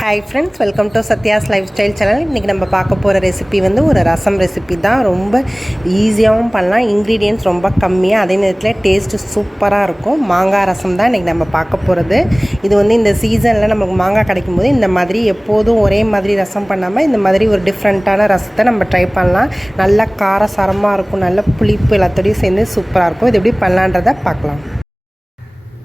Hi friends, welcome to Sathya's life style channel. இன்றைக்கி நம்ம பார்க்க போகிற ரெசிபி வந்து ஒரு ரசம் ரெசிபி தான். ரொம்ப ஈஸியாகவும் பண்ணலாம், இன்க்ரீடியன்ட்ஸ் ரொம்ப கம்மியாக, அதே நேரத்தில் டேஸ்ட்டு சூப்பராக இருக்கும். மாங்காய் ரசம் தான் இன்றைக்கி நம்ம பார்க்க போகிறது. இது வந்து இந்த சீசனில் நமக்கு மாங்காய் கிடைக்கும்போது இந்த மாதிரி எப்போதும் ஒரே மாதிரி ரசம் பண்ணாமல் இந்த மாதிரி ஒரு டிஃப்ரெண்ட்டான ரசத்தை நம்ம ட்ரை பண்ணலாம். நல்லா காரசாரமாக இருக்கும், நல்ல புளிப்பு எல்லாத்தோடையும் சேர்ந்து சூப்பராக இருக்கும். இது எப்படி பண்ணலான்றதை பார்க்கலாம்.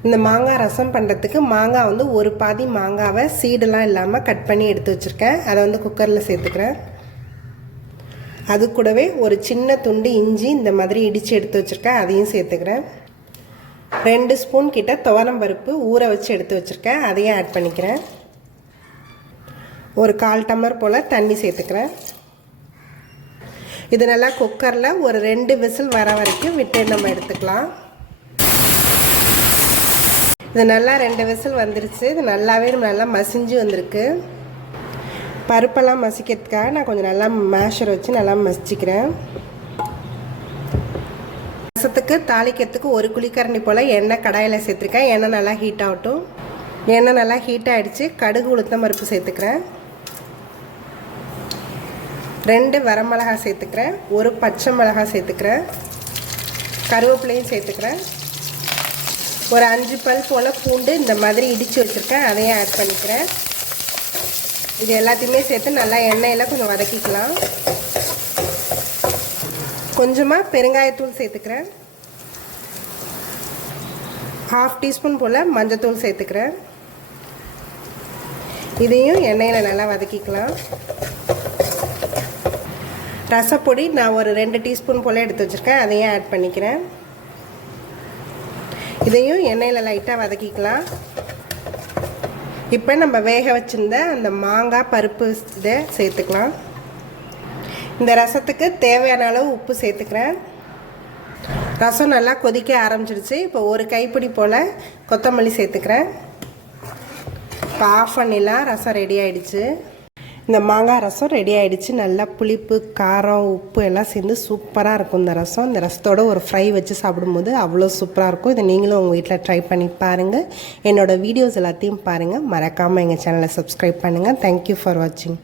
இந்த மாங்காய் ரசம் பண்ணுறதுக்கு மாங்காய் வந்து ஒரு பாதி மாங்காவை சீடெல்லாம் இல்லாமல் கட் பண்ணி எடுத்து வச்சுருக்கேன். அதை வந்து குக்கரில் சேர்த்துக்கிறேன். அது கூடவே ஒரு சின்ன துண்டு இஞ்சி இந்த மாதிரி இடித்து எடுத்து வச்சுருக்கேன், அதையும் சேர்த்துக்கிறேன். 2 ஸ்பூன் கிட்ட துவரம் பருப்பு ஊற வச்சு எடுத்து வச்சுருக்கேன், அதையும் ஆட் பண்ணிக்கிறேன். ஒரு 1/4 டம்ளர் போல் தண்ணி சேர்த்துக்கிறேன். இது நல்லா குக்கரில் ஒரு 2 விசில் வர வரைக்கும் விட்டு நம்ம எடுத்துக்கலாம். இது நல்லா 2 விசில் வந்துருச்சு. இது நல்லாவே நல்லா மசிஞ்சு வந்திருக்கு. பருப்பெல்லாம் மசிக்கிறதுக்காக நான் கொஞ்சம் நல்லா மேஷர் வச்சு நல்லா மசிச்சுக்கிறேன். ரசத்துக்கு தாளிக்கிறதுக்கு 1 குழிக்கரண்டி போல் எண்ணெய் கடாயில் சேர்த்துருக்கேன். எண்ணெய் நல்லா ஹீட் ஆகட்டும். எண்ணெய் நல்லா ஹீட் ஆகிடுச்சு. கடுகு உளுத்தம் பருப்பு சேர்த்துக்கிறேன். 2 வரமிளகாய் சேர்த்துக்கிறேன். 1 பச்சை மிளகாய் சேர்த்துக்கிறேன். கருவேப்பிலையும் சேர்த்துக்கிறேன். ஒரு 5 பல் போல் பூண்டு இந்த மாதிரி இடித்து வச்சுருக்கேன், அதையும் ஆட் பண்ணிக்கிறேன். இது எல்லாத்தையுமே சேர்த்து நல்லா எண்ணெயில் கொஞ்சம் வதக்கிக்கலாம். கொஞ்சமாக பெருங்காயத்தூள் சேர்த்துக்கிறேன். 1/2 டீஸ்பூன் போல் மஞ்சத்தூள் சேர்த்துக்கிறேன். இதையும் எண்ணெயில் நல்லா வதக்கிக்கலாம். ரசப்பொடி நான் ஒரு 2 டீஸ்பூன் போல் எடுத்து வச்சுருக்கேன், அதையும் ஆட் பண்ணிக்கிறேன். இதையும் எண்ணெயில் லைட்டாக வதக்கிக்கலாம். இப்போ நம்ம வேக வச்சுருந்த அந்த மாங்காய் பருப்பு இதை சேர்த்துக்கலாம். இந்த ரசத்துக்கு தேவையான அளவு உப்பு சேர்த்துக்கிறேன். ரசம் நல்லா கொதிக்க ஆரம்பிச்சிடுச்சு. இப்போ ஒரு கைப்பிடி போல் கொத்தமல்லி சேர்த்துக்கிறேன். இப்போ ஆஃப் பண்ணிடலாம். ரசம் ரெடி ஆகிடுச்சு. இந்த மாங்காய் ரசம் ரெடி ஆகிடுச்சு. நல்லா புளிப்பு, காரம், உப்பு எல்லாம் சேர்ந்து சூப்பராக இருக்கும் இந்த ரசம். இந்த ரசத்தோடு ஒரு ஃப்ரை வச்சு சாப்பிடும்போது அவ்வளோ சூப்பராக இருக்கும். இதை நீங்களும் உங்கள் வீட்டில் ட்ரை பண்ணி பாருங்கள். என்னோடய வீடியோஸ் எல்லாத்தையும் பாருங்கள். மறக்காமல் எங்கள் சேனலை சப்ஸ்கிரைப் பண்ணுங்கள். தேங்க்யூ ஃபார் வாட்சிங்.